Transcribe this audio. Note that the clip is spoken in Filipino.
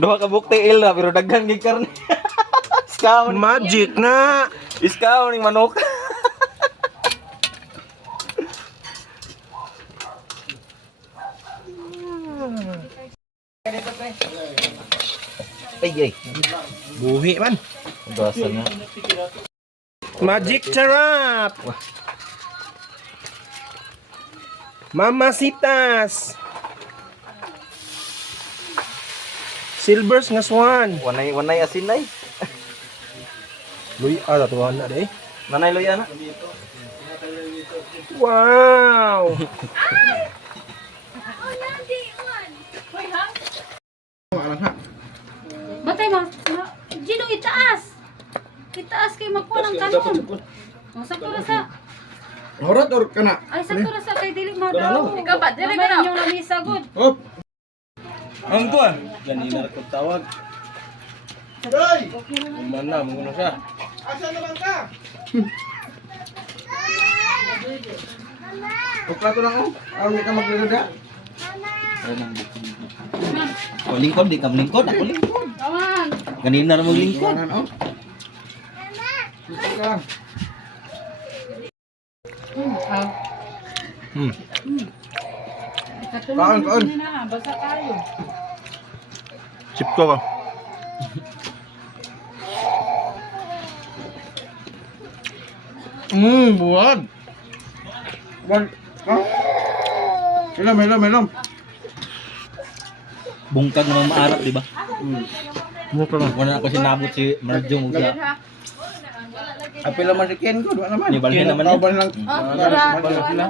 Duha ka bukti ila pero daghan gig karne. Iskaw Magic na. Iskaw ning manok. Ay. Buhi man. Gasa nga. Magic charap. Mamasitas. Silvers nga swan. Wanay asin ay. Luy, tuwan na de. Nanay loy ana. Wow. Batay ma. Gino itaas. Itaas kay magkuha ng kanon. O sakto ra sa. Horat or kana? Ay sakto ra sa kay dili madaw. Ikaw ba? Dili May ka na. inyong lamisa good. Hop. Ang tuwan. Ganina ko tawag. Hoy! Mana mo siya. Asa naman ka? Pagplato lang ako. Ang ka magluluda. O lingkod di ka lingkod ako lingkod. Aman. Ganina ra mo lingkod. Kanan oh. Gusto ka lang. Kaon, kaon. Na, basa kayo. Chip ko ka. Buwag. Buwag. Ha? Ilom. Bungkag naman maarat di ba? Mukha lang. Wala ako sinabot si Marjong uga. Apil naman si Ken ko. Doon naman. Ni balhin naman Ikaw yan. ba lang? Oh, tara.